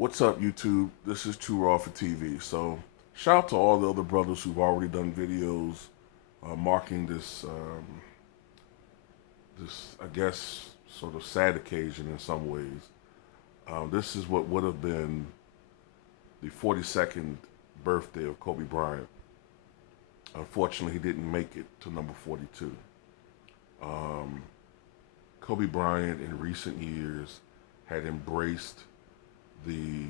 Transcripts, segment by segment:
What's up, YouTube? This is Too Raw for TV. So, shout out to all the other brothers who've already done videos marking this, I guess, sort of sad occasion in some ways. This is what would have been the 42nd birthday of Kobe Bryant. Unfortunately, he didn't make it to number 42. Um, Kobe Bryant, in recent years, had embraced the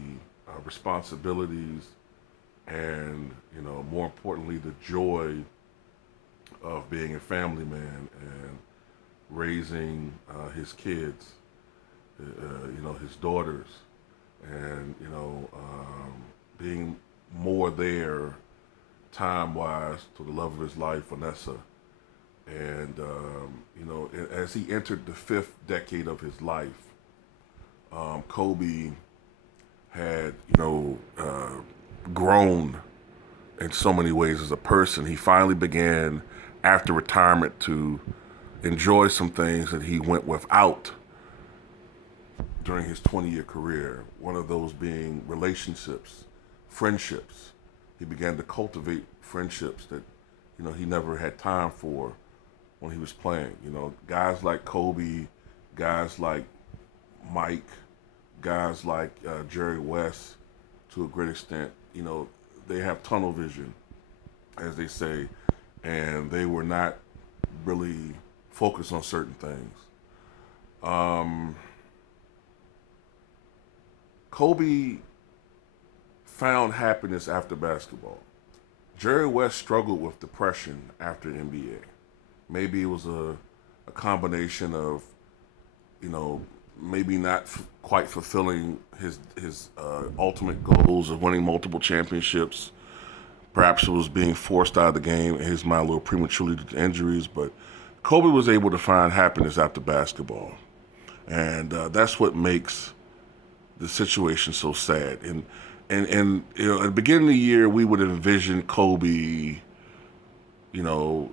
responsibilities and, more importantly, the joy of being a family man and raising his kids, his daughters, and being more there time-wise to the love of his life, Vanessa. And as he entered the fifth decade of his life, Kobe had, grown in so many ways as a person. He finally began, after retirement, to enjoy some things that he went without during his 20-year career. One of those being relationships, friendships. He began to cultivate friendships that, he never had time for when he was playing. Guys like Kobe, guys like Mike, guys like Jerry West, to a great extent, they have tunnel vision, as they say, and they were not really focused on certain things. Um, Kobe found happiness after basketball. Jerry West struggled with depression after NBA. Maybe it was a combination of, maybe not quite fulfilling his ultimate goals of winning multiple championships. Perhaps it was being forced out of the game in his mind a little prematurely due to injuries. But Kobe was able to find happiness after basketball, and that's what makes the situation so sad. And at the beginning of the year, we would envision Kobe,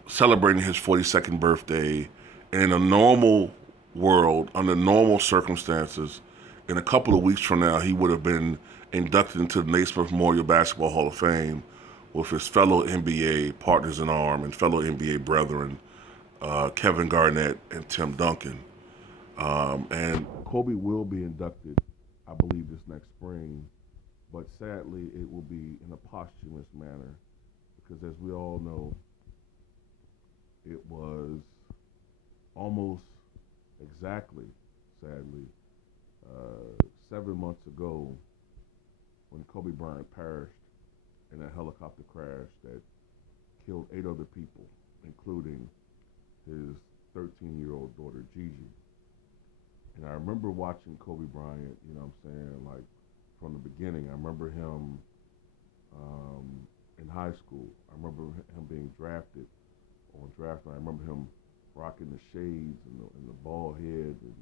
celebrating his 42nd birthday, and in a normal world, under normal circumstances, in a couple of weeks from now, he would have been inducted into the Naismith Memorial Basketball Hall of Fame with his fellow NBA partners in arm and fellow NBA brethren, Kevin Garnett and Tim Duncan. And Kobe will be inducted, I believe, this next spring, but sadly, it will be in a posthumous manner because, as we all know, it was almost exactly, sadly, 7 months ago when Kobe Bryant perished in a helicopter crash that killed 8 other people, including his 13-year-old daughter, Gigi. And I remember watching Kobe Bryant, like from the beginning. I remember him in high school. I remember him being drafted on draft night. I remember him rocking the shades and the bald head. And,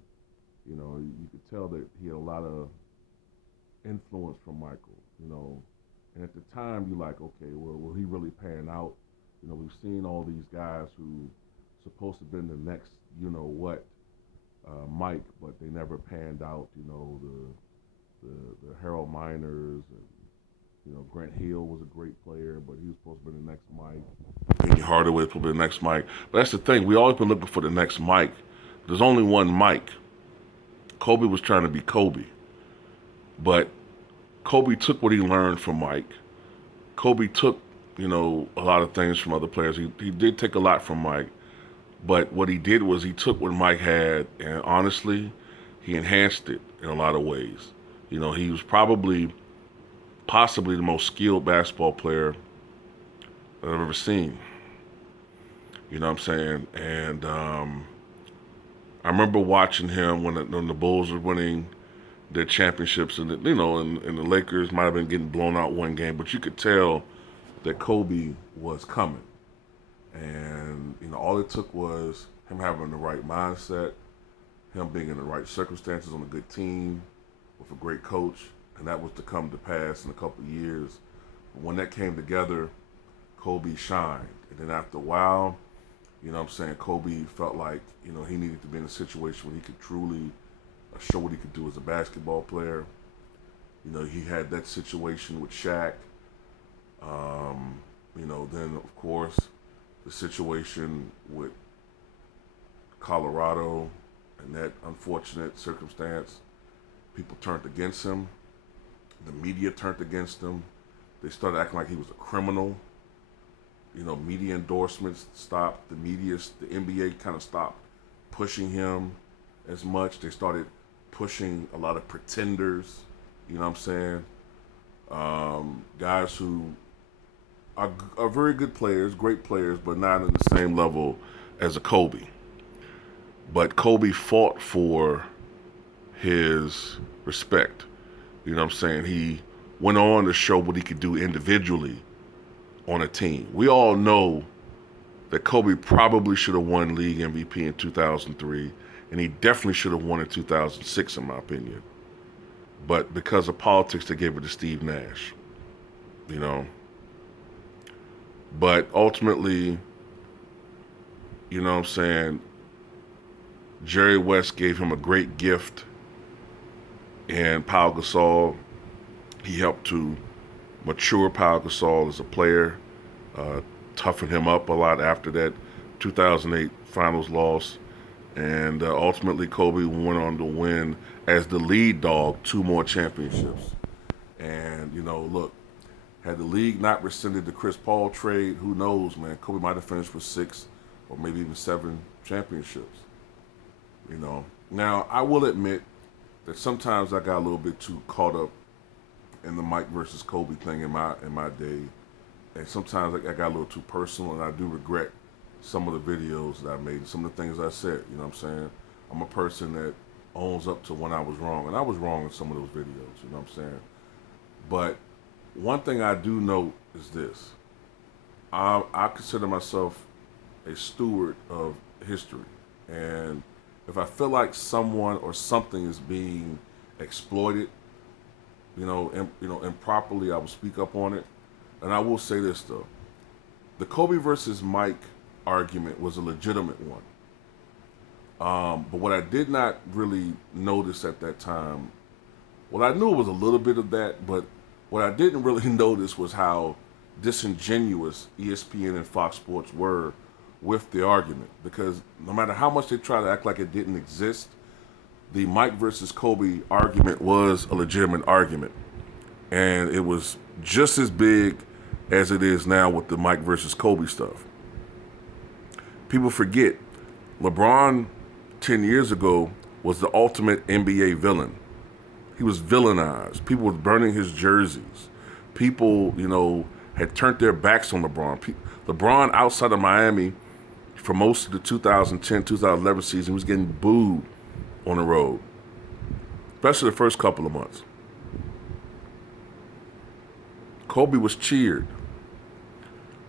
you could tell that he had a lot of influence from Michael, And at the time, you're like, okay, well, will he really pan out? We've seen all these guys who supposed to have been the next, what, Mike, but they never panned out. The Harold Miners and Grant Hill was a great player, but he was supposed to be the next Mike. Penny Hardaway was supposed to be the next Mike. But that's the thing. We always been looking for the next Mike. There's only one Mike. Kobe was trying to be Kobe, but Kobe took what he learned from Mike. Kobe took, a lot of things from other players. He did take a lot from Mike, but what he did was he took what Mike had and honestly, he enhanced it in a lot of ways. He was possibly the most skilled basketball player I've ever seen. You know what I'm saying? And I remember watching him when the Bulls were winning their championships, and and the Lakers might have been getting blown out one game, but you could tell that Kobe was coming. And all it took was him having the right mindset, him being in the right circumstances on a good team with a great coach, and that was to come to pass in a couple of years. When that came together, Kobe shined. And then after a while, Kobe felt like, he needed to be in a situation where he could truly show what he could do as a basketball player. You know, he had that situation with Shaq. You know, then of course the situation with Colorado and that unfortunate circumstance. People turned against him. The media turned against him. They started acting like he was a criminal. You know, media endorsements stopped. The NBA kind of stopped pushing him as much. They started pushing a lot of pretenders. You know what I'm saying? Guys who are very good players, great players, but not in the same level as a Kobe. But Kobe fought for his respect. You know what I'm saying? He went on to show what he could do individually on a team. We all know that Kobe probably should have won league MVP in 2003, and he definitely should have won in 2006, in my opinion. But because of politics, they gave it to Steve Nash. You know, but ultimately, you know what I'm saying, Jerry West gave him a great gift, and Pau Gasol, he helped to mature Pau Gasol as a player, uh, toughen him up a lot after that 2008 finals loss. And ultimately, Kobe went on to win as the lead dog 2 more championships. And, you know, look, had the league not rescinded the Chris Paul trade, who knows, man? Kobe might have finished with 6 or maybe even 7 championships. You know, now I will admit that sometimes I got a little bit too caught up in the Mike versus Kobe thing in my day, and sometimes I got a little too personal, and I do regret some of the videos that I made, and some of the things I said. You know what I'm saying? I'm a person that owns up to when I was wrong, and I was wrong in some of those videos. You know what I'm saying? But one thing I do note is this: I consider myself a steward of history, and if I feel like someone or something is being exploited, improperly, I will speak up on it. And I will say this though: the Kobe versus Mike argument was a legitimate one. But what I did not really notice at that time, well, I knew it was a little bit of that, but what I didn't really notice was how disingenuous ESPN and Fox Sports were with the argument. Because no matter how much they try to act like it didn't exist, the Mike versus Kobe argument was a legitimate argument. And it was just as big as it is now with the Mike versus Kobe stuff. People forget LeBron 10 years ago was the ultimate NBA villain. He was villainized. People were burning his jerseys. People, had turned their backs on LeBron. LeBron outside of Miami for most of the 2010-2011 season was getting booed on the road, especially the first couple of months. Kobe was cheered.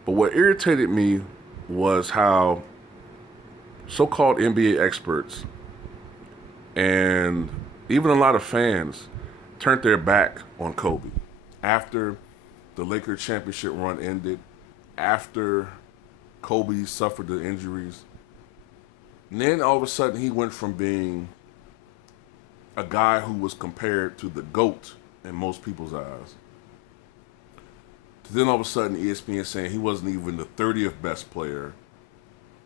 But what irritated me was how so-called NBA experts and even a lot of fans turned their back on Kobe after the Lakers championship run ended, after Kobe suffered the injuries. And then all of a sudden he went from being a guy who was compared to the GOAT in most people's eyes to then all of a sudden ESPN saying he wasn't even the 30th best player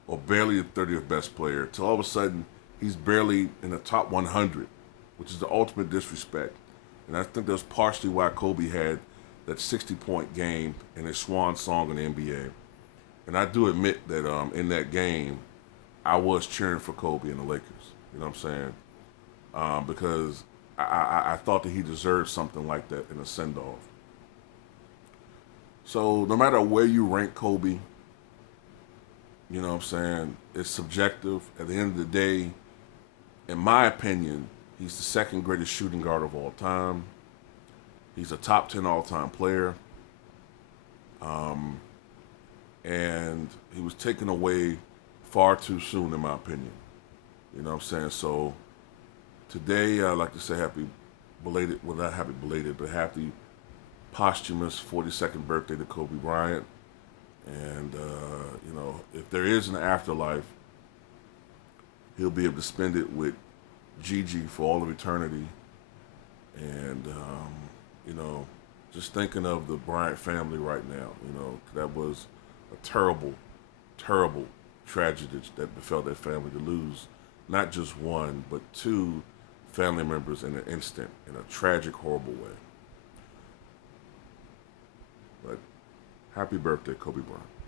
or barely the 30th best player, to all of a sudden he's barely in the top 100, which is the ultimate disrespect. And I think that's partially why Kobe had that 60-point game in his swan song in the NBA. And I do admit that in that game, I was cheering for Kobe and the Lakers. You know what I'm saying? Because I thought that he deserved something like that in a send-off. So no matter where you rank Kobe, you know what I'm saying, it's subjective. At the end of the day, in my opinion, he's the second greatest shooting guard of all time. He's a top 10 all-time player. And he was taken away far too soon, in my opinion. You know what I'm saying? So today, I'd like to say happy belated, well, not happy belated, but happy posthumous 42nd birthday to Kobe Bryant. And, if there is an afterlife, he'll be able to spend it with Gigi for all of eternity. And You know, just thinking of the Bryant family right now. You know, that was a terrible, terrible tragedy that befell their family to lose not just one but two family members in an instant in a tragic, horrible way. But happy birthday, Kobe Bryant.